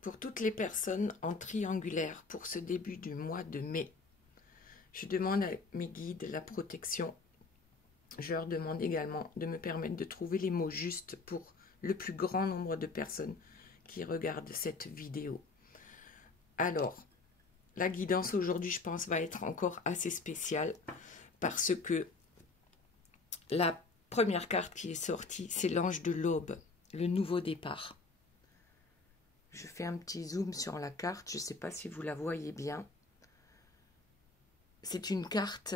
Pour toutes les personnes en triangulaire pour ce début du mois de mai, je demande à mes guides la protection. Je leur demande également de me permettre de trouver les mots justes pour le plus grand nombre de personnes qui regardent cette vidéo. Alors, la guidance aujourd'hui, je pense, va être encore assez spéciale parce que la première carte qui est sortie, c'est l'ange de l'aube, le nouveau départ. Je fais un petit zoom sur la carte, je ne sais pas si vous la voyez bien. C'est une carte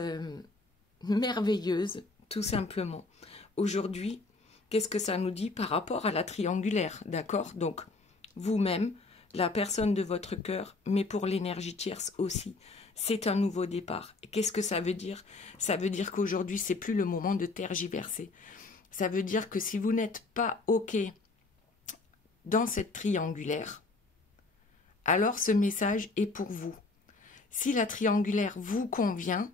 merveilleuse, tout simplement. Aujourd'hui, qu'est-ce que ça nous dit par rapport à la triangulaire, d'accord? Donc, vous-même, la personne de votre cœur, mais pour l'énergie tierce aussi, c'est un nouveau départ. Qu'est-ce que ça veut dire? Ça veut dire qu'aujourd'hui, c'est plus le moment de tergiverser. Ça veut dire que si vous n'êtes pas OK dans cette triangulaire, alors ce message est pour vous. Si la triangulaire vous convient,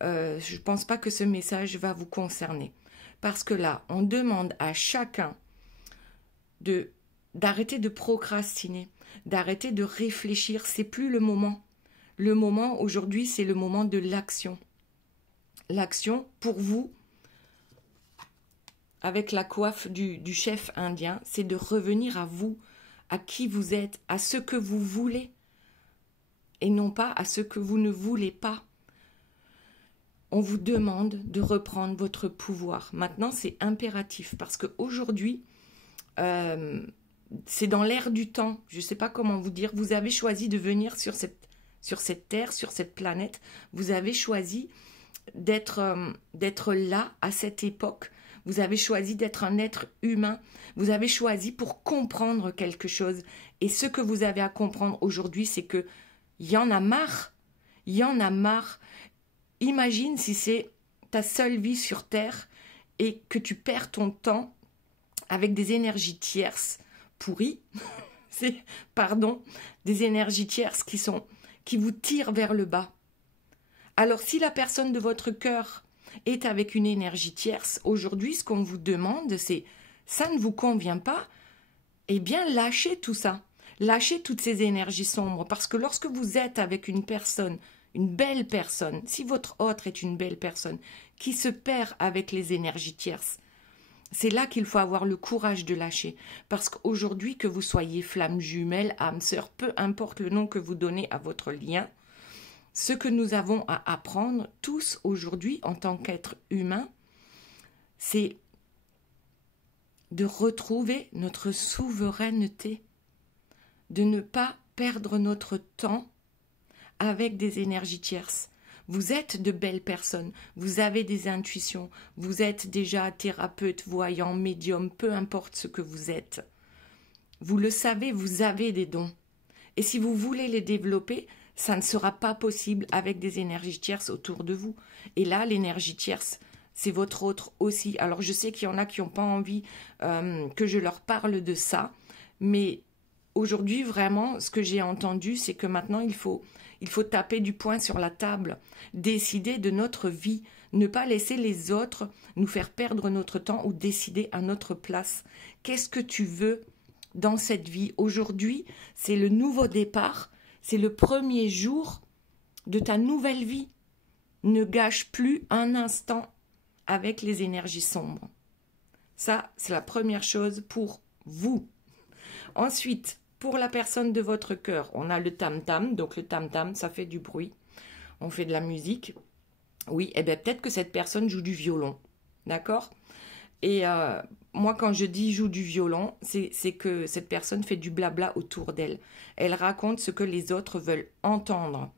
je ne pense pas que ce message va vous concerner. Parce que là, on demande à chacun d'arrêter de procrastiner, d'arrêter de réfléchir. C'est plus le moment. Le moment, aujourd'hui, c'est le moment de l'action. L'action, pour vous, avec la coiffe du chef indien, c'est de revenir à vous, à qui vous êtes, à ce que vous voulez, et non pas à ce que vous ne voulez pas. On vous demande de reprendre votre pouvoir. Maintenant, c'est impératif, parce qu'aujourd'hui, c'est dans l'air du temps. Je ne sais pas comment vous dire. Vous avez choisi de venir sur cette terre, sur cette planète. Vous avez choisi d'être là, à cette époque. Vous avez choisi d'être un être humain. Vous avez choisi pour comprendre quelque chose. Et ce que vous avez à comprendre aujourd'hui, c'est que il y en a marre. Il y en a marre. Imagine si c'est ta seule vie sur Terre et que tu perds ton temps avec des énergies tierces pourries. Des énergies tierces qui vous tirent vers le bas. Alors, si la personne de votre cœur est avec une énergie tierce, aujourd'hui, ce qu'on vous demande, c'est « ça ne vous convient pas », eh bien, lâchez tout ça. Lâchez toutes ces énergies sombres. Parce que lorsque vous êtes avec une personne, une belle personne, si votre autre est une belle personne, qui se perd avec les énergies tierces, c'est là qu'il faut avoir le courage de lâcher. Parce qu'aujourd'hui, que vous soyez flamme jumelle, âme sœur, peu importe le nom que vous donnez à votre lien, ce que nous avons à apprendre tous aujourd'hui en tant qu'être humain, c'est de retrouver notre souveraineté, de ne pas perdre notre temps avec des énergies tierces. Vous êtes de belles personnes, vous avez des intuitions, vous êtes déjà thérapeute, voyant, médium, peu importe ce que vous êtes. Vous le savez, vous avez des dons. Et si vous voulez les développer, ça ne sera pas possible avec des énergies tierces autour de vous. Et là, l'énergie tierce, c'est votre autre aussi. Alors, je sais qu'il y en a qui n'ont pas envie que je leur parle de ça, mais aujourd'hui, vraiment, ce que j'ai entendu, c'est que maintenant, il faut taper du poing sur la table, décider de notre vie, ne pas laisser les autres nous faire perdre notre temps ou décider à notre place. Qu'est-ce que tu veux dans cette vie? Aujourd'hui, c'est le nouveau départ, c'est le premier jour de ta nouvelle vie. Ne gâche plus un instant avec les énergies sombres. Ça, c'est la première chose pour vous. Ensuite, pour la personne de votre cœur, on a le tam-tam. Donc le tam-tam, ça fait du bruit. On fait de la musique. Oui, eh bien peut-être que cette personne joue du violon. D'accord? Et moi, quand je dis joue du violon, c'est que cette personne fait du blabla autour d'elle. Elle raconte ce que les autres veulent entendre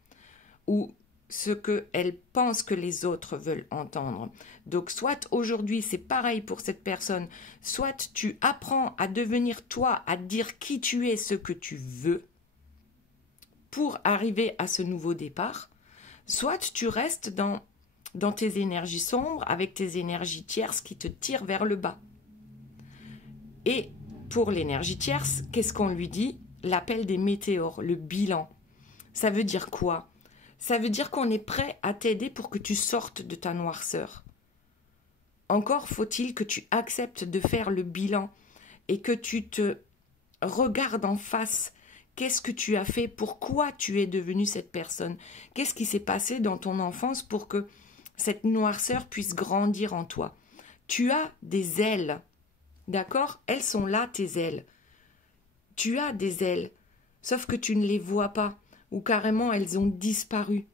ou ce qu'elle pense que les autres veulent entendre. Donc, soit aujourd'hui, c'est pareil pour cette personne, soit tu apprends à devenir toi, à dire qui tu es, ce que tu veux, pour arriver à ce nouveau départ, soit tu restes dans tes énergies sombres, avec tes énergies tierces qui te tirent vers le bas. Et pour l'énergie tierce, qu'est-ce qu'on lui dit? L'appel des météores, le bilan. Ça veut dire quoi? Ça veut dire qu'on est prêt à t'aider pour que tu sortes de ta noirceur. Encore faut-il que tu acceptes de faire le bilan et que tu te regardes en face. Qu'est-ce que tu as fait? Pourquoi tu es devenu cette personne? Qu'est-ce qui s'est passé dans ton enfance pour que cette noirceur puisse grandir en toi? Tu as des ailes, d'accord? Elles sont là, tes ailes. Tu as des ailes, sauf que tu ne les vois pas, ou carrément elles ont disparu,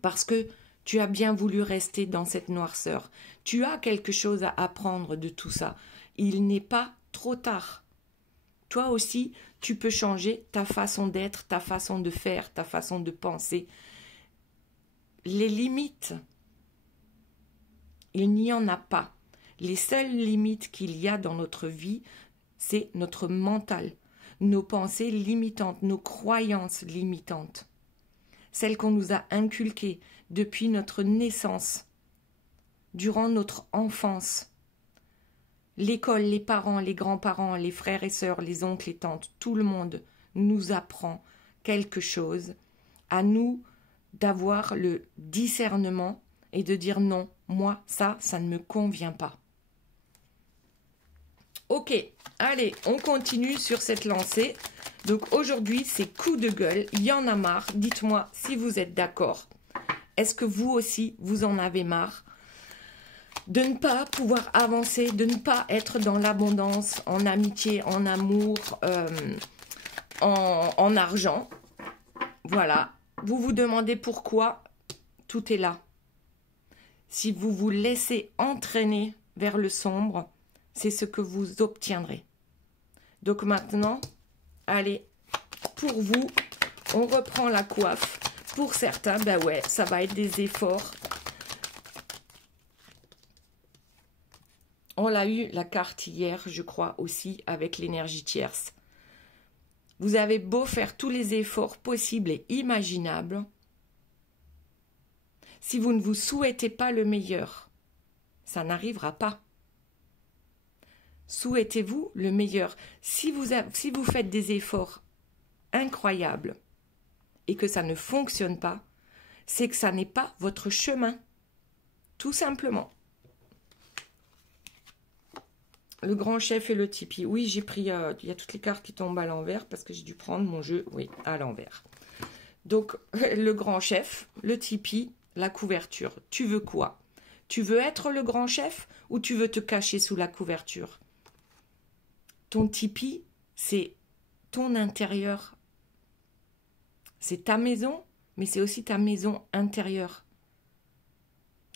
parce que tu as bien voulu rester dans cette noirceur. Tu as quelque chose à apprendre de tout ça. Il n'est pas trop tard. Toi aussi, tu peux changer ta façon d'être, ta façon de faire, ta façon de penser. Les limites, il n'y en a pas. Les seules limites qu'il y a dans notre vie, c'est notre mental, nos pensées limitantes, nos croyances limitantes, celles qu'on nous a inculquées depuis notre naissance, durant notre enfance. L'école, les parents, les grands-parents, les frères et sœurs, les oncles et tantes, tout le monde nous apprend quelque chose. À nous d'avoir le discernement et de dire non, moi, ça ne me convient pas. Ok, allez, on continue sur cette lancée. Donc aujourd'hui, c'est coup de gueule, il y en a marre. Dites-moi si vous êtes d'accord. Est-ce que vous aussi, vous en avez marre de ne pas pouvoir avancer, de ne pas être dans l'abondance, en amitié, en amour, en argent? Voilà, vous vous demandez pourquoi, tout est là. Si vous vous laissez entraîner vers le sombre, c'est ce que vous obtiendrez. Donc maintenant, allez, pour vous, on reprend la coiffe. Pour certains, ben ouais, ça va être des efforts. On l'a eu, la carte hier, je crois, aussi, avec l'énergie tierce. Vous avez beau faire tous les efforts possibles et imaginables, si vous ne vous souhaitez pas le meilleur, ça n'arrivera pas. Souhaitez-vous le meilleur. Si vous faites des efforts incroyables et que ça ne fonctionne pas, c'est que ça n'est pas votre chemin. Tout simplement. Le grand chef et le Tipeee. Oui, j'ai pris... il y a toutes les cartes qui tombent à l'envers parce que j'ai dû prendre mon jeu, oui, à l'envers. Donc, le grand chef, le Tipeee, la couverture. Tu veux quoi? Tu veux être le grand chef ou tu veux te cacher sous la couverture? Ton Tipeee, c'est ton intérieur. C'est ta maison, mais c'est aussi ta maison intérieure.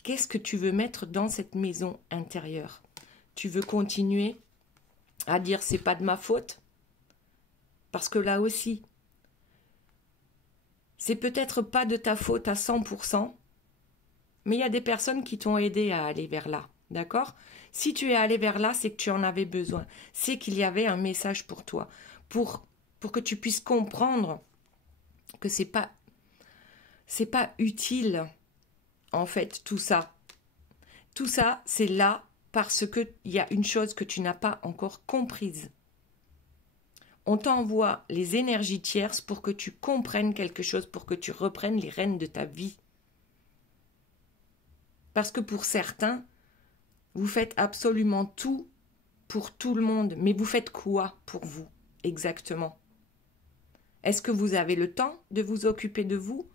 Qu'est-ce que tu veux mettre dans cette maison intérieure? Tu veux continuer à dire c'est pas de ma faute? Parce que là aussi, c'est peut-être pas de ta faute à 100%, mais il y a des personnes qui t'ont aidé à aller vers là, d'accord? Si tu es allé vers là, c'est que tu en avais besoin. C'est qu'il y avait un message pour toi, pour que tu puisses comprendre que c'est pas utile, en fait, tout ça. Tout ça, c'est là parce qu'il y a une chose que tu n'as pas encore comprise. On t'envoie les énergies tierces pour que tu comprennes quelque chose, pour que tu reprennes les rênes de ta vie. Parce que pour certains, vous faites absolument tout pour tout le monde. Mais vous faites quoi pour vous, exactement? Est-ce que vous avez le temps de vous occuper de vous?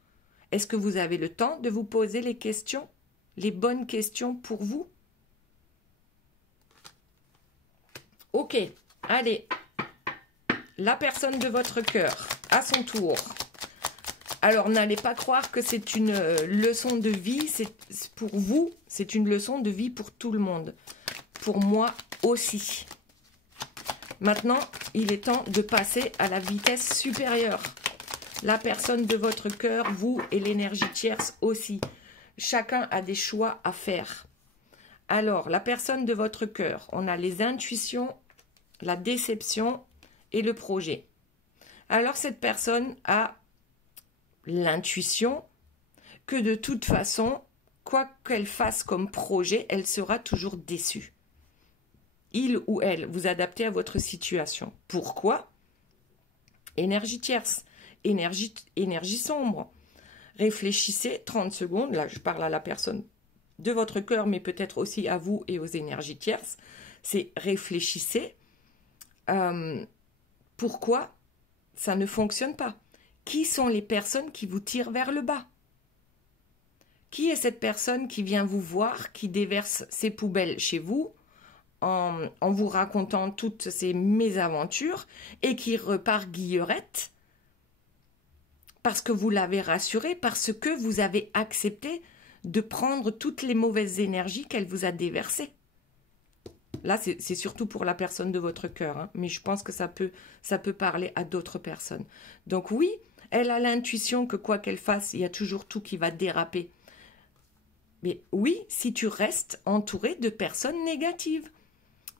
Est-ce que vous avez le temps de vous poser les questions, les bonnes questions pour vous? Ok, allez. La personne de votre cœur, à son tour. Alors, n'allez pas croire que c'est une leçon de vie. C'est pour vous, c'est une leçon de vie pour tout le monde. Pour moi aussi. Maintenant, il est temps de passer à la vitesse supérieure. La personne de votre cœur, vous et l'énergie tierce aussi. Chacun a des choix à faire. Alors, la personne de votre cœur, on a les intuitions, la déception et le projet. Alors, cette personne a l'intuition que de toute façon, quoi qu'elle fasse comme projet, elle sera toujours déçue. Il ou elle, vous adaptez à votre situation. Pourquoi? Énergie tierce, énergie sombre. Réfléchissez 30 secondes, là je parle à la personne de votre cœur, mais peut-être aussi à vous et aux énergies tierces. C'est réfléchissez. Pourquoi Ça ne fonctionne pas. Qui sont les personnes qui vous tirent vers le bas? Qui est cette personne qui vient vous voir, qui déverse ses poubelles chez vous en vous racontant toutes ses mésaventures et qui repart guillerette parce que vous l'avez rassurée, parce que vous avez accepté de prendre toutes les mauvaises énergies qu'elle vous a déversées. Là, c'est surtout pour la personne de votre cœur, hein, mais je pense que ça peut parler à d'autres personnes. Donc oui, elle a l'intuition que quoi qu'elle fasse, il y a toujours tout qui va déraper. Mais oui, si tu restes entouré de personnes négatives,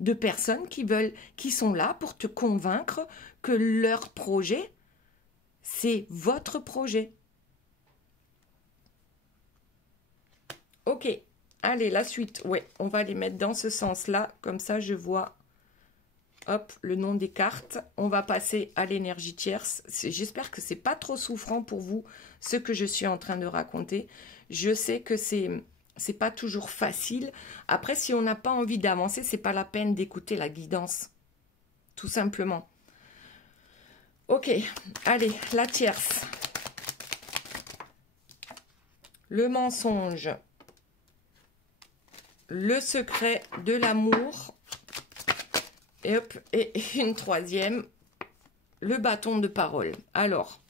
de personnes qui sont là pour te convaincre que leur projet, c'est votre projet. Ok, allez, la suite. Ouais, on va les mettre dans ce sens-là. Comme ça, je vois, hop, le nom des cartes. On va passer à l'énergie tierce. J'espère que c'est pas trop souffrant pour vous, ce que je suis en train de raconter. Je sais que c'est pas toujours facile. Après, si on n'a pas envie d'avancer, c'est pas la peine d'écouter la guidance. Tout simplement. Ok, allez, la tierce. Le mensonge. Le secret de l'amour. Et hop, et une troisième. Le bâton de parole. Alors,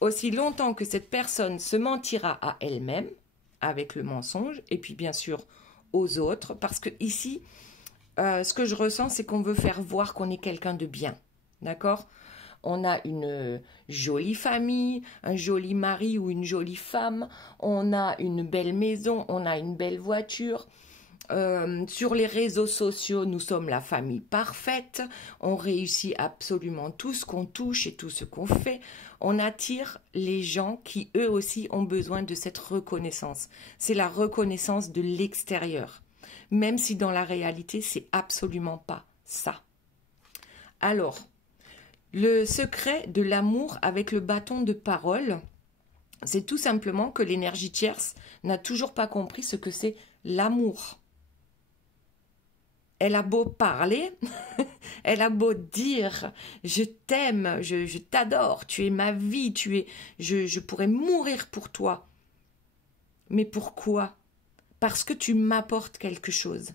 aussi longtemps que cette personne se mentira à elle-même, avec le mensonge, et puis bien sûr aux autres, parce que ici, ce que je ressens, c'est qu'on veut faire voir qu'on est quelqu'un de bien, d'accord? On a une jolie famille, un joli mari ou une jolie femme, on a une belle maison, on a une belle voiture. Sur les réseaux sociaux, nous sommes la famille parfaite, on réussit absolument tout ce qu'on touche et tout ce qu'on fait. On attire les gens qui, eux aussi, ont besoin de cette reconnaissance. C'est la reconnaissance de l'extérieur, même si dans la réalité, c'est absolument pas ça. Alors, le secret de l'amour avec le bâton de parole, c'est tout simplement que l'énergie tierce n'a toujours pas compris ce que c'est l'amour. Elle a beau parler, elle a beau dire « je t'aime, je t'adore, tu es ma vie, je pourrais mourir pour toi ». Mais pourquoi? Parce que tu m'apportes quelque chose.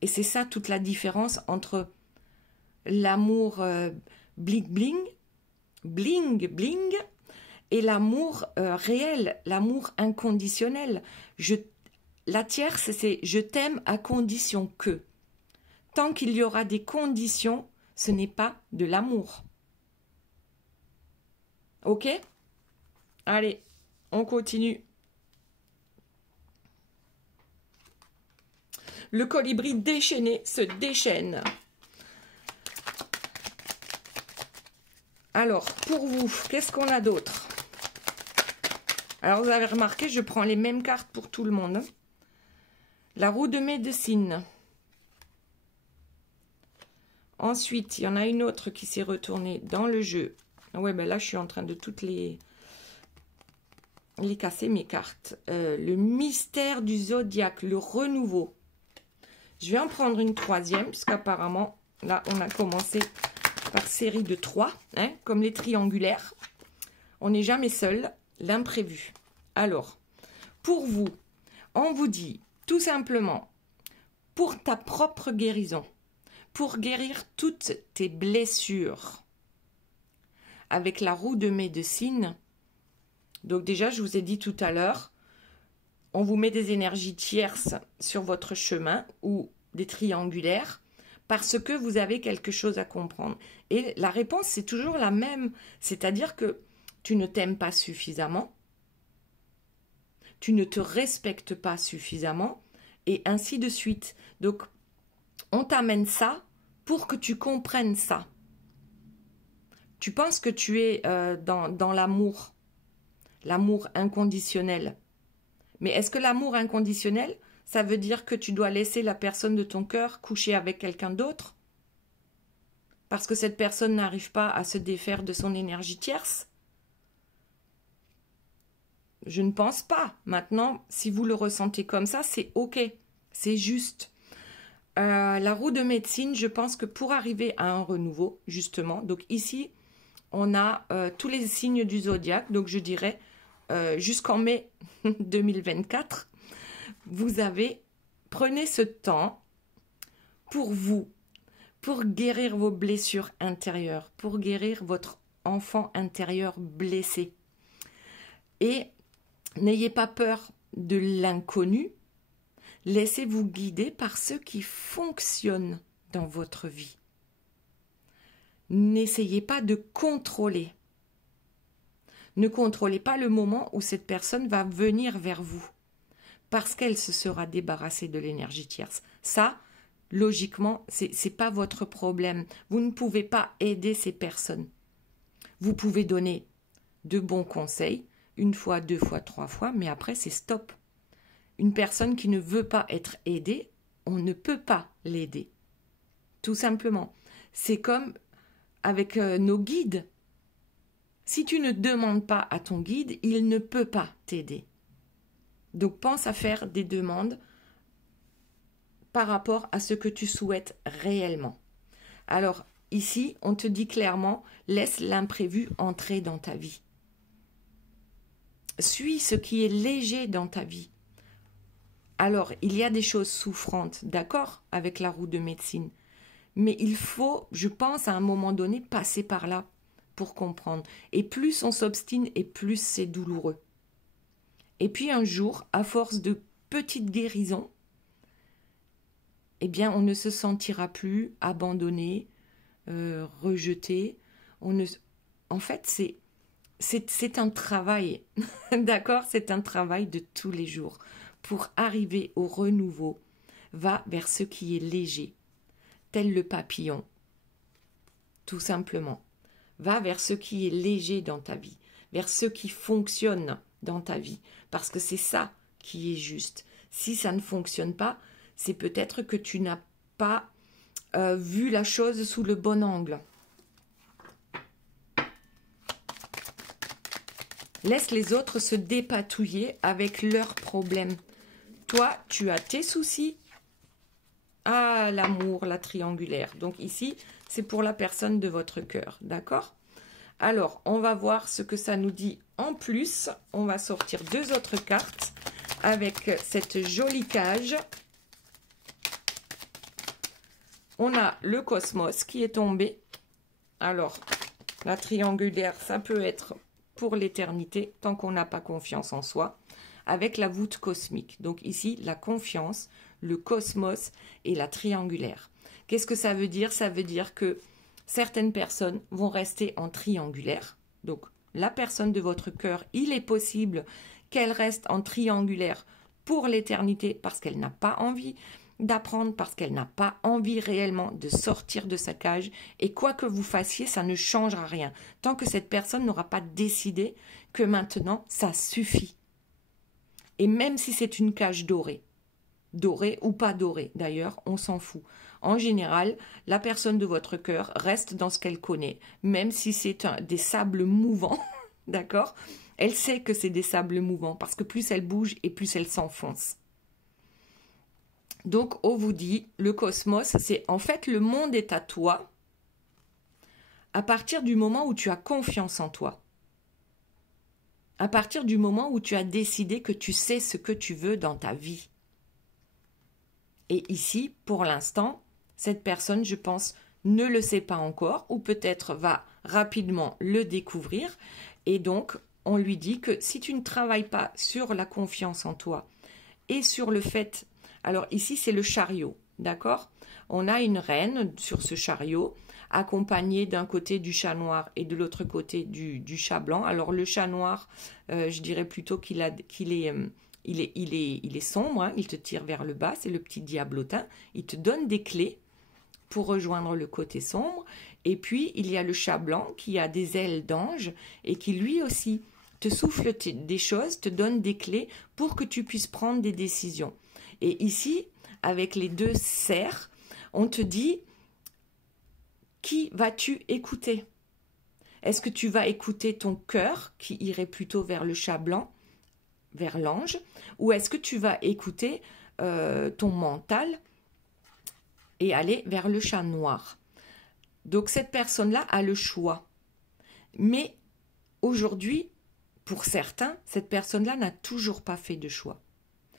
Et c'est ça toute la différence entre l'amour bling bling, et l'amour réel, l'amour inconditionnel. La tierce, c'est « je t'aime à condition que ». Tant qu'il y aura des conditions, ce n'est pas de l'amour. Ok? Allez, on continue. Le colibri déchaîné se déchaîne. Alors, pour vous, qu'est-ce qu'on a d'autre? Alors, vous avez remarqué, je prends les mêmes cartes pour tout le monde. La roue de médecine. Ensuite, il y en a une autre qui s'est retournée dans le jeu. Ouais, ben là, je suis en train de toutes les casser, mes cartes. Le mystère du zodiaque, le renouveau. Je vais en prendre une troisième, puisqu'apparemment, là, on a commencé par série de 3, hein, comme les triangulaires. On n'est jamais seul, l'imprévu. Alors, pour vous, on vous dit tout simplement, pour ta propre guérison, pour guérir toutes tes blessures, avec la roue de médecine. Donc déjà, je vous ai dit tout à l'heure, on vous met des énergies tierces sur votre chemin ou des triangulaires parce que vous avez quelque chose à comprendre. Et la réponse, c'est toujours la même. C'est-à-dire que tu ne t'aimes pas suffisamment, tu ne te respectes pas suffisamment, et ainsi de suite. Donc, on t'amène ça pour que tu comprennes ça. Tu penses que tu es dans l'amour, l'amour inconditionnel. Mais est-ce que l'amour inconditionnel, ça veut dire que tu dois laisser la personne de ton cœur coucher avec quelqu'un d'autre? Parce que cette personne n'arrive pas à se défaire de son énergie tierce? Je ne pense pas. Maintenant, si vous le ressentez comme ça, c'est ok. C'est juste. La roue de médecine, je pense que pour arriver à un renouveau, justement, donc ici, on a tous les signes du zodiaque, donc je dirais jusqu'en mai 2024, prenez ce temps pour vous, pour guérir vos blessures intérieures, pour guérir votre enfant intérieur blessé. Et n'ayez pas peur de l'inconnu, laissez-vous guider par ce qui fonctionne dans votre vie. N'essayez pas de contrôler. Ne contrôlez pas le moment où cette personne va venir vers vous, parce qu'elle se sera débarrassée de l'énergie tierce. Ça, logiquement, c'est pas votre problème. Vous ne pouvez pas aider ces personnes. Vous pouvez donner de bons conseils, une fois, deux fois, trois fois, mais après c'est stop. Une personne qui ne veut pas être aidée, on ne peut pas l'aider. Tout simplement. C'est comme avec nos guides. Si tu ne demandes pas à ton guide, il ne peut pas t'aider. Donc pense à faire des demandes par rapport à ce que tu souhaites réellement. Alors ici, on te dit clairement, laisse l'imprévu entrer dans ta vie. Suis ce qui est léger dans ta vie. Alors, il y a des choses souffrantes, d'accord, avec la roue de médecine. Mais il faut, je pense, à un moment donné, passer par là pour comprendre. Et plus on s'obstine, et plus c'est douloureux. Et puis un jour, à force de petites guérisons, eh bien, on ne se sentira plus abandonné, rejeté. En fait, c'est un travail, d'accord? C'est un travail de tous les jours. Pour arriver au renouveau, va vers ce qui est léger, tel le papillon, tout simplement. Va vers ce qui est léger dans ta vie, vers ce qui fonctionne dans ta vie, parce que c'est ça qui est juste. Si ça ne fonctionne pas, c'est peut-être que tu n'as pas vu la chose sous le bon angle. Laisse les autres se dépatouiller avec leurs problèmes. Toi, tu as tes soucis. Ah, l'amour, la triangulaire. Donc ici, c'est pour la personne de votre cœur, d'accord? Alors, on va voir ce que ça nous dit en plus. On va sortir deux autres cartes avec cette jolie cage. On a le cosmos qui est tombé. Alors, la triangulaire, ça peut être pour l'éternité, tant qu'on n'a pas confiance en soi, avec la voûte cosmique. Donc ici, la confiance, le cosmos et la triangulaire. Qu'est-ce que ça veut dire? Ça veut dire que certaines personnes vont rester en triangulaire. Donc, la personne de votre cœur, il est possible qu'elle reste en triangulaire pour l'éternité parce qu'elle n'a pas envie d'apprendre, parce qu'elle n'a pas envie réellement de sortir de sa cage. Et quoi que vous fassiez, ça ne changera rien. Tant que cette personne n'aura pas décidé que maintenant, ça suffit. Et même si c'est une cage dorée ou pas dorée, d'ailleurs, on s'en fout. En général, la personne de votre cœur reste dans ce qu'elle connaît, même si c'est des sables mouvants, d'accord? Elle sait que c'est des sables mouvants, parce que plus elle bouge et plus elle s'enfonce. Donc, on vous dit, le cosmos, c'est en fait le monde est à toi à partir du moment où tu as confiance en toi. À partir du moment où tu as décidé que tu sais ce que tu veux dans ta vie. Et ici, pour l'instant, cette personne, je pense, ne le sait pas encore ou peut-être va rapidement le découvrir. Et donc, on lui dit que si tu ne travailles pas sur la confiance en toi et sur le fait... Alors ici, c'est le chariot, d'accord? On a une reine sur ce chariot, accompagnée d'un côté du chat noir et de l'autre côté du chat blanc. Alors le chat noir, je dirais plutôt qu'il est sombre, hein, il te tire vers le bas, c'est le petit diablotin. Il te donne des clés pour rejoindre le côté sombre. Et puis, il y a le chat blanc qui a des ailes d'ange et qui lui aussi te souffle des choses, te donne des clés pour que tu puisses prendre des décisions. Et ici, avec les deux cerfs, on te dit, qui vas-tu écouter? Est-ce que tu vas écouter ton cœur qui irait plutôt vers le chat blanc, vers l'ange, ou est-ce que tu vas écouter ton mental et aller vers le chat noir. Donc cette personne-là a le choix. Mais aujourd'hui, pour certains, cette personne-là n'a toujours pas fait de choix.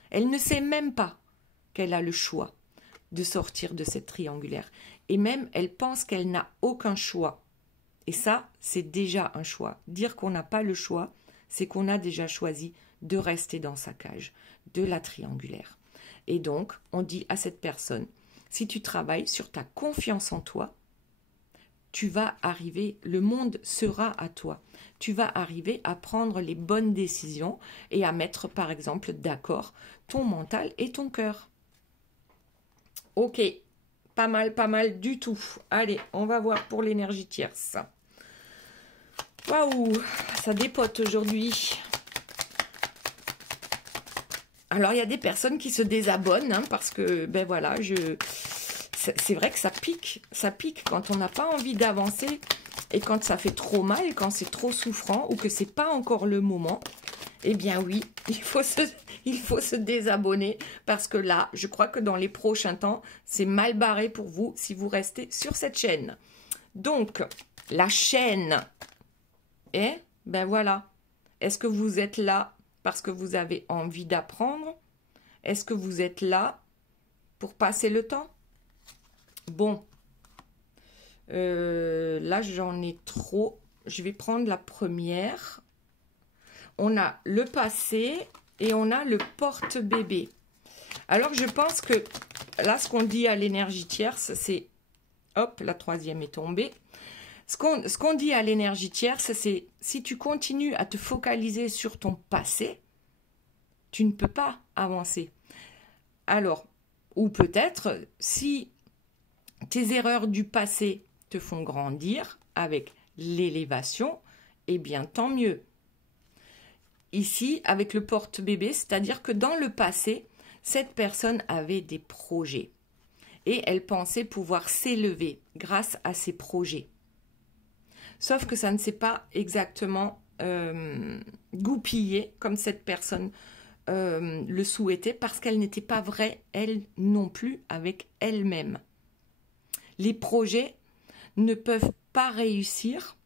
Elle ne sait même pas qu'elle a le choix de sortir de cette triangulaire. Et même, elle pense qu'elle n'a aucun choix. Et ça, c'est déjà un choix. Dire qu'on n'a pas le choix, c'est qu'on a déjà choisi de rester dans sa cage, de la triangulaire. Et donc, on dit à cette personne, si tu travailles sur ta confiance en toi, tu vas arriver, le monde sera à toi. Tu vas arriver à prendre les bonnes décisions et à mettre, par exemple, d'accord ton mental et ton cœur. Ok, pas mal du tout. Allez, on va voir pour l'énergie tierce. Waouh, ça dépote aujourd'hui. Alors, il y a des personnes qui se désabonnent hein, parce que, ben voilà, c'est vrai que ça pique quand on n'a pas envie d'avancer et quand ça fait trop mal, quand c'est trop souffrant ou que c'est pas encore le moment. Eh bien oui, il faut se désabonner parce que là, je crois que dans les prochains temps, c'est mal barré pour vous si vous restez sur cette chaîne. Donc, la chaîne, ben voilà. Est-ce que vous êtes là parce que vous avez envie d'apprendre? Est-ce que vous êtes là pour passer le temps? Bon, là j'en ai trop. Je vais prendre la première. On a le passé et on a le porte-bébé. Alors je pense que là ce qu'on dit à l'énergie tierce, c'est... Hop, la troisième est tombée. Ce qu'on dit à l'énergie tierce, c'est si tu continues à te focaliser sur ton passé, tu ne peux pas avancer. Alors, ou peut-être, si tes erreurs du passé te font grandir avec l'élévation, eh bien tant mieux. Ici, avec le porte-bébé, c'est-à-dire que dans le passé, cette personne avait des projets et elle pensait pouvoir s'élever grâce à ces projets. Sauf que ça ne s'est pas exactement goupillé comme cette personne le souhaitait parce qu'elle n'était pas vraie, elle non plus, avec elle-même. Les projets ne peuvent pas réussir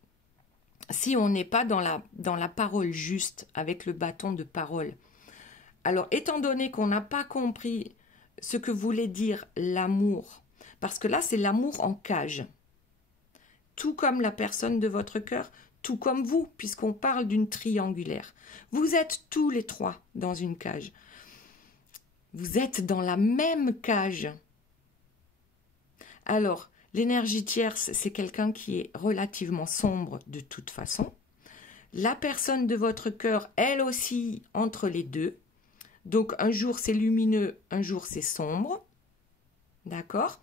si on n'est pas dans la parole juste, avec le bâton de parole. Alors, étant donné qu'on n'a pas compris ce que voulait dire l'amour, parce que là, c'est l'amour en cage, tout comme la personne de votre cœur, tout comme vous, puisqu'on parle d'une triangulaire. Vous êtes tous les trois dans une cage. Vous êtes dans la même cage. Alors, l'énergie tierce, c'est quelqu'un qui est relativement sombre de toute façon. La personne de votre cœur, elle aussi, entre les deux. Donc, un jour, c'est lumineux, un jour, c'est sombre. D'accord?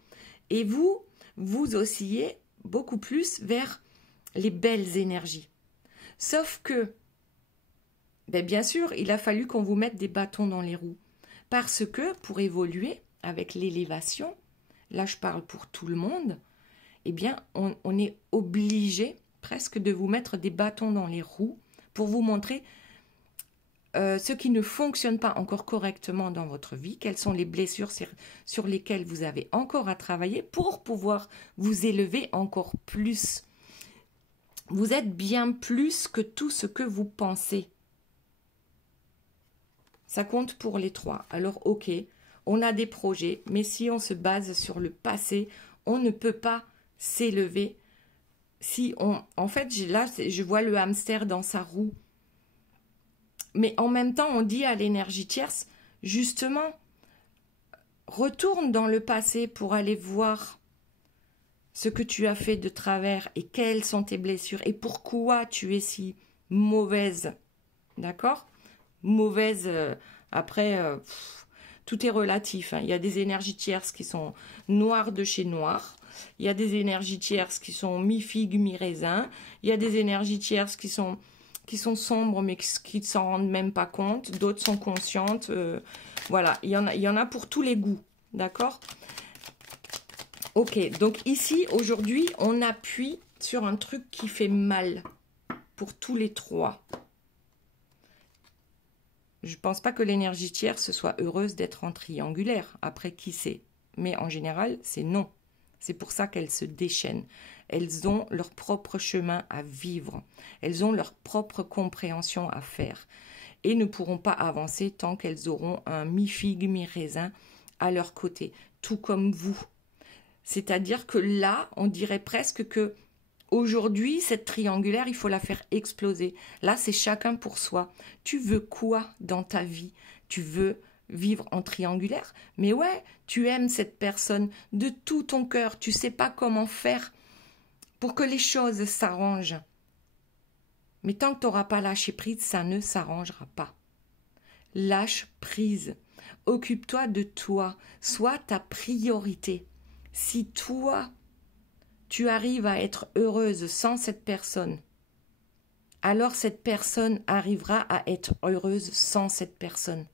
Et vous oscillez beaucoup plus vers les belles énergies. Sauf que, bien sûr, il a fallu qu'on vous mette des bâtons dans les roues. Parce que, pour évoluer avec l'élévation, là je parle pour tout le monde, eh bien, on est obligé presque de vous mettre des bâtons dans les roues pour vous montrer ce qui ne fonctionne pas encore correctement dans votre vie, quelles sont les blessures sur lesquelles vous avez encore à travailler pour pouvoir vous élever encore plus. Vous êtes bien plus que tout ce que vous pensez. Ça compte pour les trois. Alors, ok, on a des projets, mais si on se base sur le passé, on ne peut pas s'élever. En fait, là, je vois le hamster dans sa roue. Mais en même temps, on dit à l'énergie tierce, justement, retourne dans le passé pour aller voir ce que tu as fait de travers et quelles sont tes blessures et pourquoi tu es si mauvaise. D'accord? Mauvaise, tout est relatif. Hein. Il y a des énergies tierces qui sont noires de chez noir. Il y a des énergies tierces qui sont mi-figue, mi-raisin. Il y a des énergies tierces qui sont sombres mais qui ne s'en rendent même pas compte. D'autres sont conscientes. Voilà, il y en a pour tous les goûts. D'accord? Ok, donc ici, aujourd'hui, on appuie sur un truc qui fait mal pour tous les trois. Je ne pense pas que l'énergie tierce soit heureuse d'être en triangulaire. Après, qui sait? mais en général, c'est non. C'est pour ça qu'elles se déchaînent. Elles ont leur propre chemin à vivre. Elles ont leur propre compréhension à faire. Et ne pourront pas avancer tant qu'elles auront un mi-figue, mi-raisin à leur côté. Tout comme vous. C'est-à-dire que là, on dirait presque que aujourd'hui, cette triangulaire, il faut la faire exploser. Là, c'est chacun pour soi. Tu veux quoi dans ta vie? Tu veux vivre en triangulaire? Mais ouais, tu aimes cette personne de tout ton cœur. Tu sais pas comment faire pour que les choses s'arrangent. Mais tant que tu n'auras pas lâché prise, ça ne s'arrangera pas. Lâche prise. Occupe-toi de toi. Sois ta priorité. Si toi, tu arrives à être heureuse sans cette personne, alors cette personne arrivera à être heureuse sans cette personne.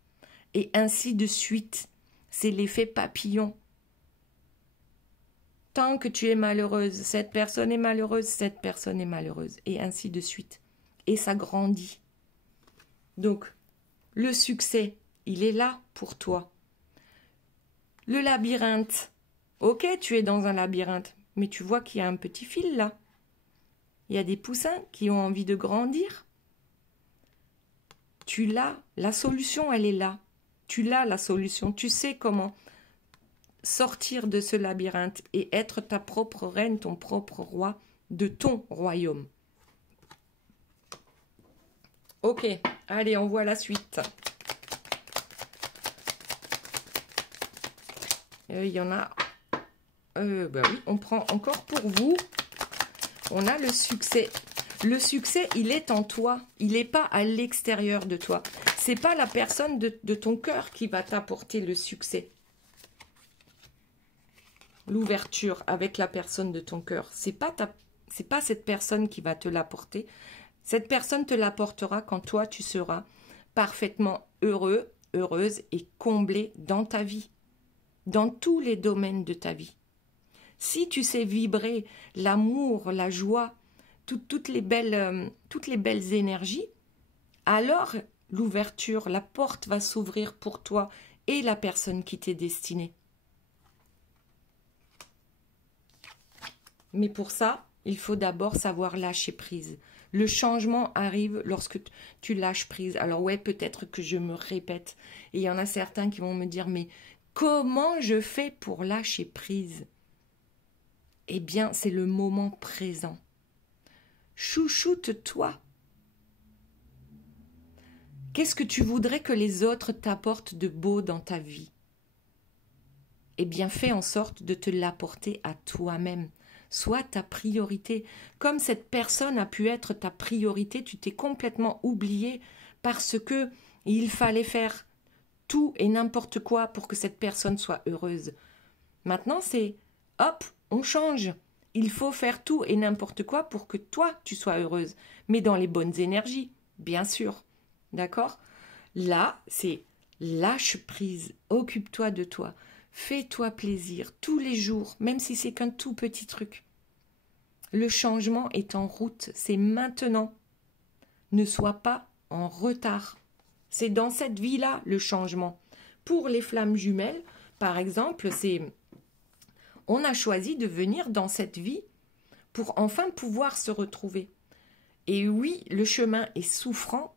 Et ainsi de suite. C'est l'effet papillon. Tant que tu es malheureuse, cette personne est malheureuse, cette personne est malheureuse. Et ainsi de suite. Et ça grandit. Donc, le succès, il est là pour toi. Le labyrinthe. Ok, tu es dans un labyrinthe, mais tu vois qu'il y a un petit fil là. Il y a des poussins qui ont envie de grandir. Tu l'as, la solution, elle est là. Tu l'as, la solution. Tu sais comment sortir de ce labyrinthe et être ta propre reine, ton propre roi de ton royaume. Ok, allez, on voit la suite. Il y en a... bah oui, on prend encore pour vous. On a le succès. Le succès, il est en toi. Il n'est pas à l'extérieur de toi. C'est pas la personne de ton cœur qui va t'apporter le succès. L'ouverture avec la personne de ton cœur. C'est pas cette personne qui va te l'apporter. Cette personne te l'apportera quand toi, tu seras parfaitement heureux, heureuse et comblée dans ta vie. Dans tous les domaines de ta vie. Si tu sais vibrer l'amour, la joie, toutes les belles énergies, alors l'ouverture, la porte va s'ouvrir pour toi et la personne qui t'est destinée. Mais pour ça, il faut d'abord savoir lâcher prise. Le changement arrive lorsque tu lâches prise. Alors ouais, peut-être que je me répète. Et il y en a certains qui vont me dire, mais comment je fais pour lâcher prise? Eh bien, c'est le moment présent. Chouchoute-toi. Qu'est-ce que tu voudrais que les autres t'apportent de beau dans ta vie? Eh bien, fais en sorte de te l'apporter à toi-même. Sois ta priorité. Comme cette personne a pu être ta priorité, tu t'es complètement oublié parce que il fallait faire tout et n'importe quoi pour que cette personne soit heureuse. Maintenant, c'est hop, on change. Il faut faire tout et n'importe quoi pour que toi, tu sois heureuse. Mais dans les bonnes énergies, bien sûr. D'accord? Là, c'est lâche prise. Occupe-toi de toi. Fais-toi plaisir tous les jours, même si c'est qu'un tout petit truc. Le changement est en route. C'est maintenant. Ne sois pas en retard. C'est dans cette vie-là le changement. Pour les flammes jumelles, par exemple, on a choisi de venir dans cette vie pour enfin pouvoir se retrouver. Et oui, le chemin est souffrant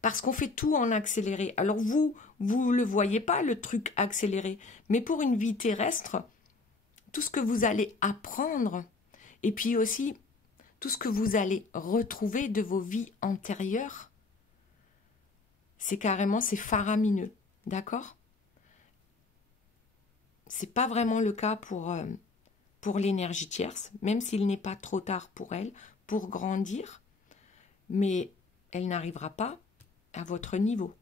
parce qu'on fait tout en accéléré. Alors vous le voyez pas, le truc accéléré. Mais pour une vie terrestre, tout ce que vous allez apprendre, et puis aussi tout ce que vous allez retrouver de vos vies antérieures, c'est faramineux. D'accord? C'est pas vraiment le cas pour l'énergie tierce, même s'il n'est pas trop tard pour elle, pour grandir, mais elle n'arrivera pas à votre niveau.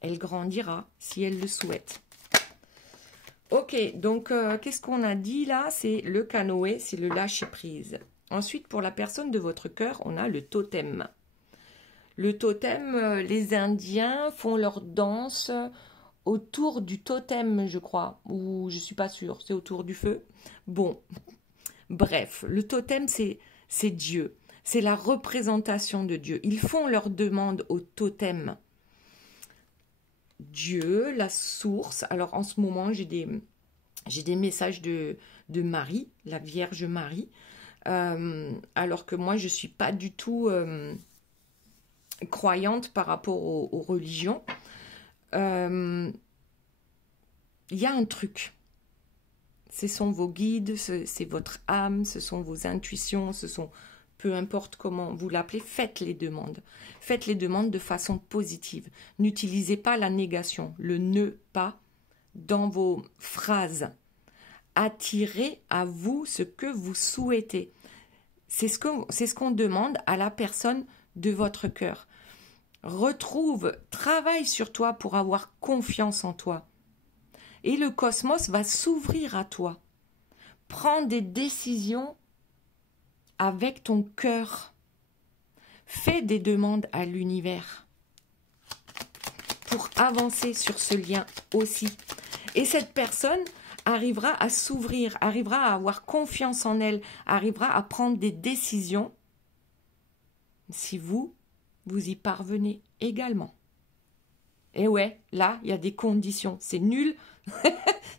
Elle grandira si elle le souhaite. Ok, donc qu'est-ce qu'on a dit là? C'est le canoë, c'est le lâcher-prise. Ensuite, pour la personne de votre cœur, on a le totem. Le totem, les Indiens font leur danse autour du totem, je crois, ou je suis pas sûre, c'est autour du feu. Bon, bref, le totem, c'est Dieu. C'est la représentation de Dieu. Ils font leur demande au totem. Dieu, la source. Alors en ce moment, j'ai J'ai des messages de Marie, la Vierge Marie, alors que moi, je ne suis pas du tout croyante par rapport aux religions. Il y a un truc. Ce sont vos guides, c'est votre âme, ce sont vos intuitions, ce sont... Peu importe comment vous l'appelez, faites les demandes. Faites les demandes de façon positive. N'utilisez pas la négation, le ne pas dans vos phrases. Attirez à vous ce que vous souhaitez. C'est ce qu'on demande à la personne de votre cœur. Travaille sur toi pour avoir confiance en toi. Et le cosmos va s'ouvrir à toi. Prends des décisions avec ton cœur. Fais des demandes à l'univers pour avancer sur ce lien aussi. Et cette personne arrivera à s'ouvrir, arrivera à avoir confiance en elle, arrivera à prendre des décisions si vous y parvenez également. Et ouais, là, il y a des conditions. C'est nul.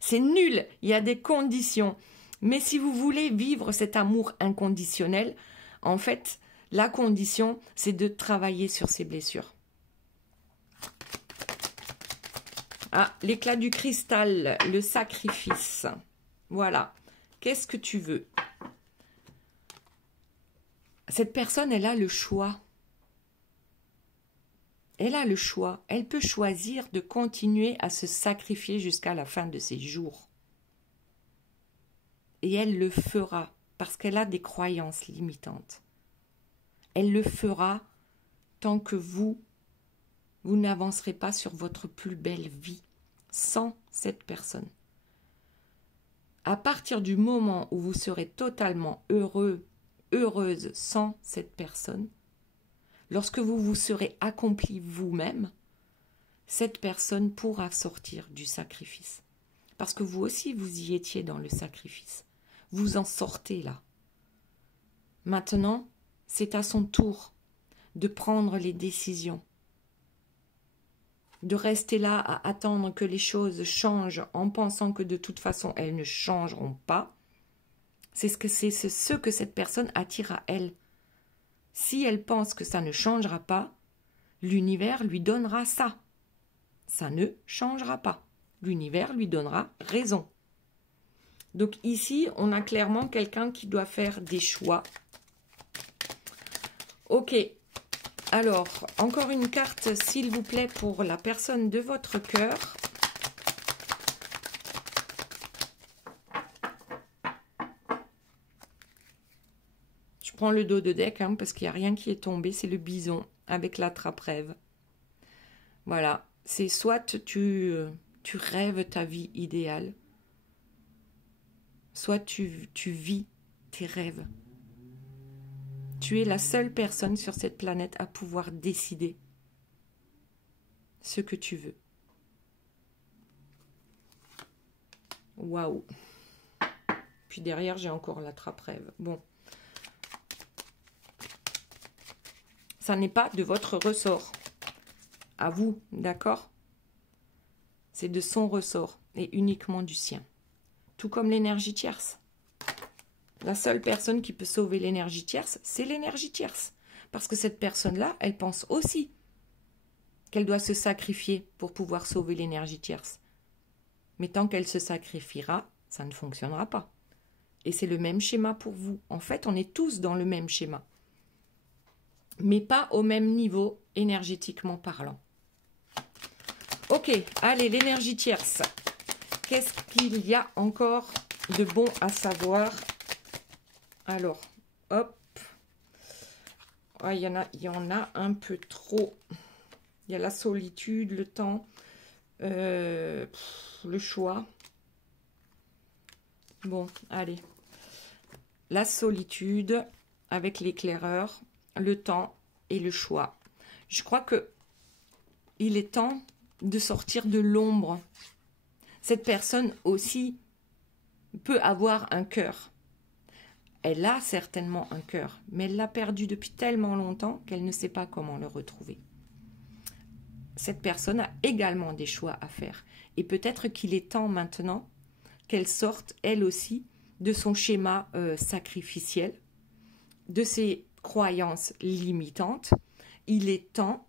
C'est nul. Il y a des conditions. Mais si vous voulez vivre cet amour inconditionnel, en fait, la condition, c'est de travailler sur ces blessures. Ah, l'éclat du cristal, le sacrifice. Voilà. Qu'est-ce que tu veux? Cette personne, elle a le choix. Elle a le choix. Elle peut choisir de continuer à se sacrifier jusqu'à la fin de ses jours. Et elle le fera parce qu'elle a des croyances limitantes. Elle le fera tant que vous n'avancerez pas sur votre plus belle vie sans cette personne. À partir du moment où vous serez totalement heureuse sans cette personne, lorsque vous vous serez accompli vous-même, cette personne pourra sortir du sacrifice. Parce que vous aussi, vous y étiez dans le sacrifice. Vous en sortez là. Maintenant, c'est à son tour de prendre les décisions. De rester là à attendre que les choses changent en pensant que de toute façon elles ne changeront pas. C'est ce que cette personne attire à elle. Si elle pense que ça ne changera pas, l'univers lui donnera ça. Ça ne changera pas. L'univers lui donnera raison. Donc ici, on a clairement quelqu'un qui doit faire des choix. Ok. Alors, encore une carte, s'il vous plaît, pour la personne de votre cœur. Je prends le dos de deck, hein, parce qu'il n'y a rien qui est tombé. C'est le bison avec la trappe-rêve. Voilà. C'est soit tu rêves ta vie idéale, soit tu vis tes rêves. Tu es la seule personne sur cette planète à pouvoir décider ce que tu veux. Waouh. Puis derrière, j'ai encore la trappe-rêve. Bon. Ça n'est pas de votre ressort. À vous, d'accord? C'est de son ressort et uniquement du sien. Tout comme l'énergie tierce. La seule personne qui peut sauver l'énergie tierce, c'est l'énergie tierce. Parce que cette personne-là, elle pense aussi qu'elle doit se sacrifier pour pouvoir sauver l'énergie tierce. Mais tant qu'elle se sacrifiera, ça ne fonctionnera pas. Et c'est le même schéma pour vous. En fait, on est tous dans le même schéma. Mais pas au même niveau énergétiquement parlant. Ok, allez, l'énergie tierce. Qu'est-ce qu'il y a encore de bon à savoir? Alors, hop. Ah, il y en a un peu trop. Il y a la solitude, le temps, le choix. Bon, allez. La solitude avec l'éclaireur, le temps et le choix. Je crois que il est temps de sortir de l'ombre. Cette personne aussi peut avoir un cœur. Elle a certainement un cœur, mais elle l'a perdu depuis tellement longtemps qu'elle ne sait pas comment le retrouver. Cette personne a également des choix à faire. Et peut-être qu'il est temps maintenant qu'elle sorte, elle aussi, de son schéma sacrificiel, de ses croyances limitantes. Il est temps,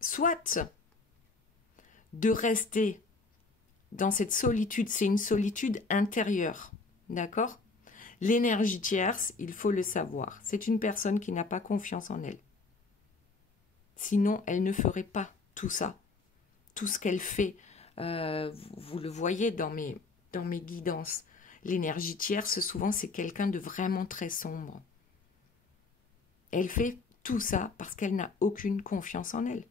soit de rester dans cette solitude, c'est une solitude intérieure, d'accord? L'énergie tierce, il faut le savoir, c'est une personne qui n'a pas confiance en elle. Sinon, elle ne ferait pas tout ça, tout ce qu'elle fait. Vous le voyez dans mes guidances. L'énergie tierce, souvent, c'est quelqu'un de vraiment très sombre. Elle fait tout ça parce qu'elle n'a aucune confiance en elle.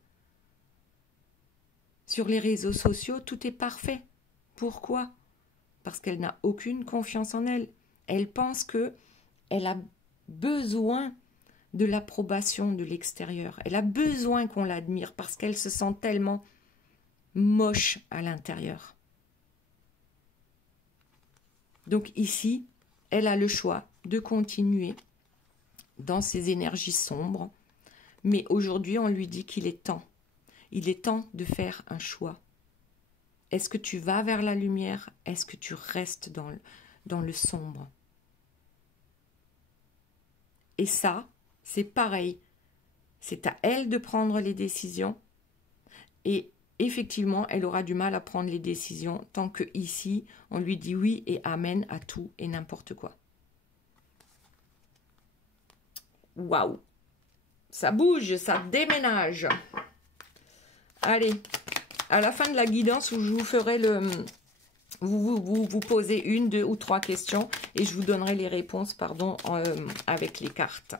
Sur les réseaux sociaux, tout est parfait. Pourquoi? Parce qu'elle n'a aucune confiance en elle. Elle pense qu'elle a besoin de l'approbation de l'extérieur. Elle a besoin qu'on l'admire parce qu'elle se sent tellement moche à l'intérieur. Donc ici, elle a le choix de continuer dans ces énergies sombres, mais aujourd'hui, on lui dit qu'il est temps. Il est temps de faire un choix. Est-ce que tu vas vers la lumière? Est-ce que tu restes dans le sombre? Et ça, c'est pareil. C'est à elle de prendre les décisions. Et effectivement, elle aura du mal à prendre les décisions tant que ici, on lui dit oui et amen à tout et n'importe quoi. Waouh! Ça bouge, ça déménage. Allez, à la fin de la guidance, où je vous ferai vous posez 1, 2 ou 3 questions et je vous donnerai les réponses, avec les cartes.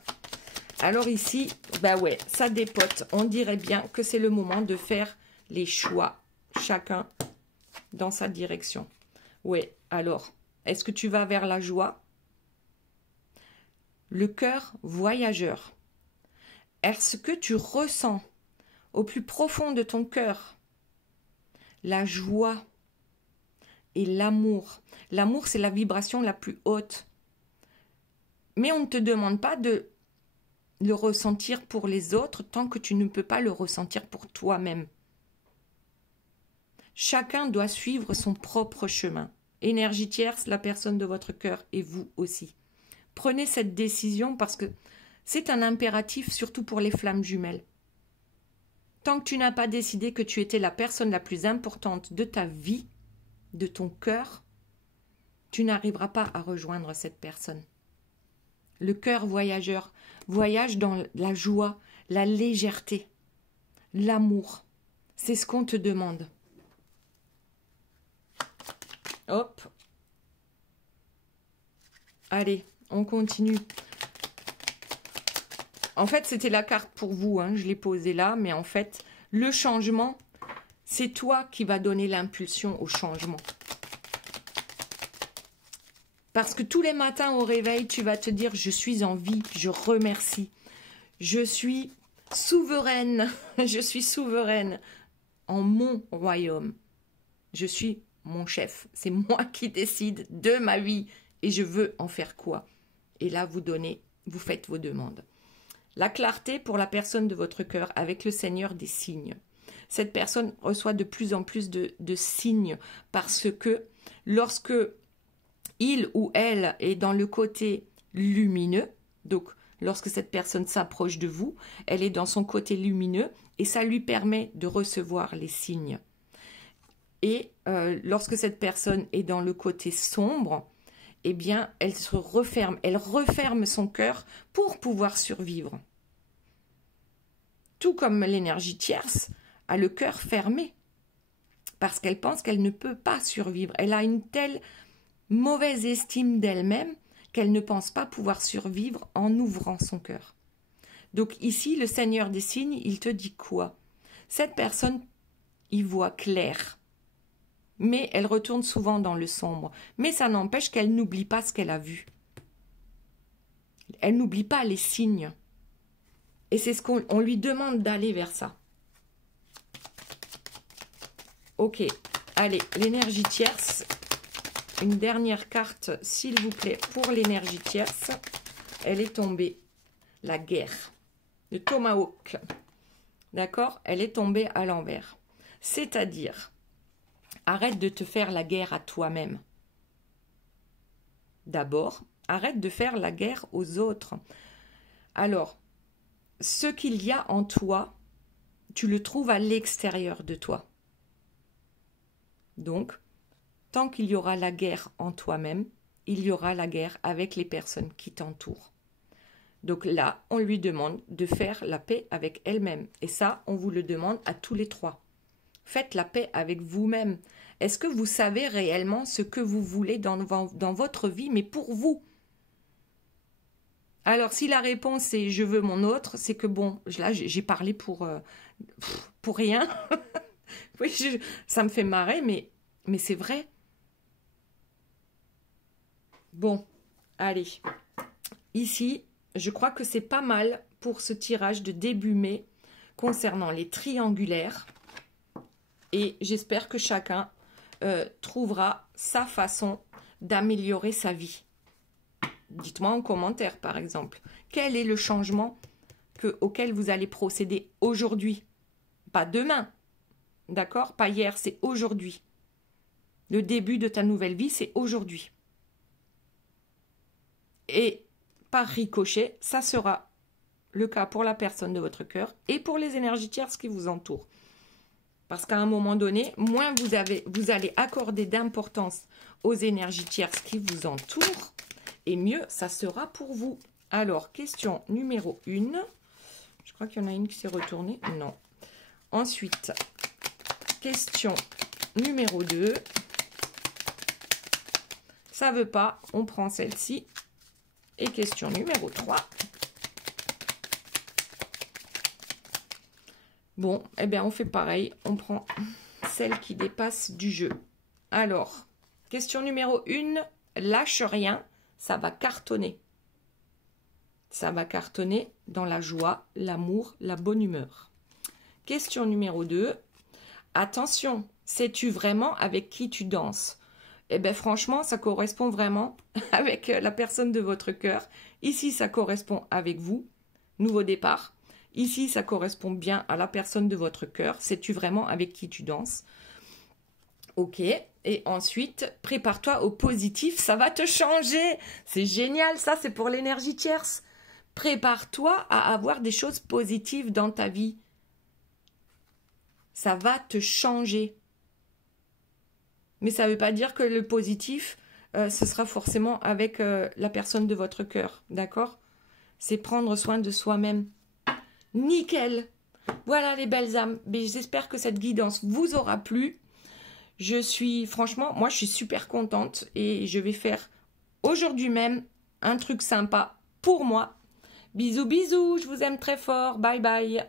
Alors ici, bah ouais, ça dépote. On dirait bien que c'est le moment de faire les choix, chacun dans sa direction. Ouais, alors, est-ce que tu vas vers la joie? Le cœur voyageur. Est-ce que tu ressens au plus profond de ton cœur la joie et l'amour? L'amour, c'est la vibration la plus haute. Mais on ne te demande pas de le ressentir pour les autres tant que tu ne peux pas le ressentir pour toi-même. Chacun doit suivre son propre chemin. Énergie tierce, la personne de votre cœur et vous aussi. Prenez cette décision parce que c'est un impératif, surtout pour les flammes jumelles. Tant que tu n'as pas décidé que tu étais la personne la plus importante de ta vie, de ton cœur, tu n'arriveras pas à rejoindre cette personne. Le cœur voyageur voyage dans la joie, la légèreté, l'amour. C'est ce qu'on te demande. Hop. Allez, on continue. En fait, c'était la carte pour vous, hein, je l'ai posée là, mais en fait, le changement, c'est toi qui vas donner l'impulsion au changement. Parce que tous les matins au réveil, tu vas te dire, je suis en vie, je remercie. Je suis souveraine, je suis souveraine en mon royaume. Je suis mon chef, c'est moi qui décide de ma vie et je veux en faire quoi? Et là, vous faites vos demandes. La clarté pour la personne de votre cœur avec le Seigneur des signes. Cette personne reçoit de plus en plus de signes parce que lorsque il ou elle est dans le côté lumineux, donc lorsque cette personne s'approche de vous, elle est dans son côté lumineux et ça lui permet de recevoir les signes. Et lorsque cette personne est dans le côté sombre, eh bien, elle referme son cœur pour pouvoir survivre. Tout comme l'énergie tierce a le cœur fermé, parce qu'elle pense qu'elle ne peut pas survivre. Elle a une telle mauvaise estime d'elle-même qu'elle ne pense pas pouvoir survivre en ouvrant son cœur. Donc ici, le Seigneur des signes, il te dit quoi? Cette personne y voit clair. Mais elle retourne souvent dans le sombre. Mais ça n'empêche qu'elle n'oublie pas ce qu'elle a vu. Elle n'oublie pas les signes. Et c'est ce qu'on lui demande d'aller vers ça. Ok, allez, l'énergie tierce. Une dernière carte, s'il vous plaît, pour l'énergie tierce. Elle est tombée. La guerre. Le tomahawk. D'accord? Elle est tombée à l'envers. C'est-à-dire... Arrête de te faire la guerre à toi-même. D'abord, arrête de faire la guerre aux autres. Alors, ce qu'il y a en toi, tu le trouves à l'extérieur de toi. Donc, tant qu'il y aura la guerre en toi-même, il y aura la guerre avec les personnes qui t'entourent. Donc là, on lui demande de faire la paix avec elle-même. Et ça, on vous le demande à tous les trois. Faites la paix avec vous-même. Est-ce que vous savez réellement ce que vous voulez dans votre vie, mais pour vous? Alors, si la réponse est « je veux mon autre », c'est que bon, là, j'ai parlé pour rien. Oui, ça me fait marrer, mais c'est vrai. Bon, allez. Ici, je crois que c'est pas mal pour ce tirage de début mai concernant les triangulaires. Et j'espère que chacun trouvera sa façon d'améliorer sa vie. Dites-moi en commentaire, par exemple, quel est le changement auquel vous allez procéder aujourd'hui? Pas demain, d'accord? Pas hier, c'est aujourd'hui. Le début de ta nouvelle vie, c'est aujourd'hui. Et par ricochet, ça sera le cas pour la personne de votre cœur et pour les énergies tierces qui vous entourent. Parce qu'à un moment donné, moins vous allez accorder d'importance aux énergies tierces qui vous entourent, et mieux ça sera pour vous. Alors, question numéro 1. Je crois qu'il y en a une qui s'est retournée. Non. Ensuite, question numéro 2. Ça ne veut pas, on prend celle-ci. Et question numéro 3. Bon, eh bien, on fait pareil. On prend celle qui dépasse du jeu. Alors, question numéro 1. Lâche rien, ça va cartonner. Ça va cartonner dans la joie, l'amour, la bonne humeur. Question numéro 2. Attention, sais-tu vraiment avec qui tu danses? Eh bien, franchement, ça correspond vraiment avec la personne de votre cœur. Ici, ça correspond avec vous. Nouveau départ. Ici, ça correspond bien à la personne de votre cœur. Sais-tu vraiment avec qui tu danses? Ok. Et ensuite, prépare-toi au positif. Ça va te changer. C'est génial, ça. C'est pour l'énergie tierce. Prépare-toi à avoir des choses positives dans ta vie. Ça va te changer. Mais ça ne veut pas dire que le positif, ce sera forcément avec la personne de votre cœur. D'accord? C'est prendre soin de soi-même. Nickel! Voilà les belles âmes. J'espère que cette guidance vous aura plu. Franchement, moi je suis super contente et je vais faire aujourd'hui même un truc sympa pour moi. Bisous, bisous, je vous aime très fort. Bye bye.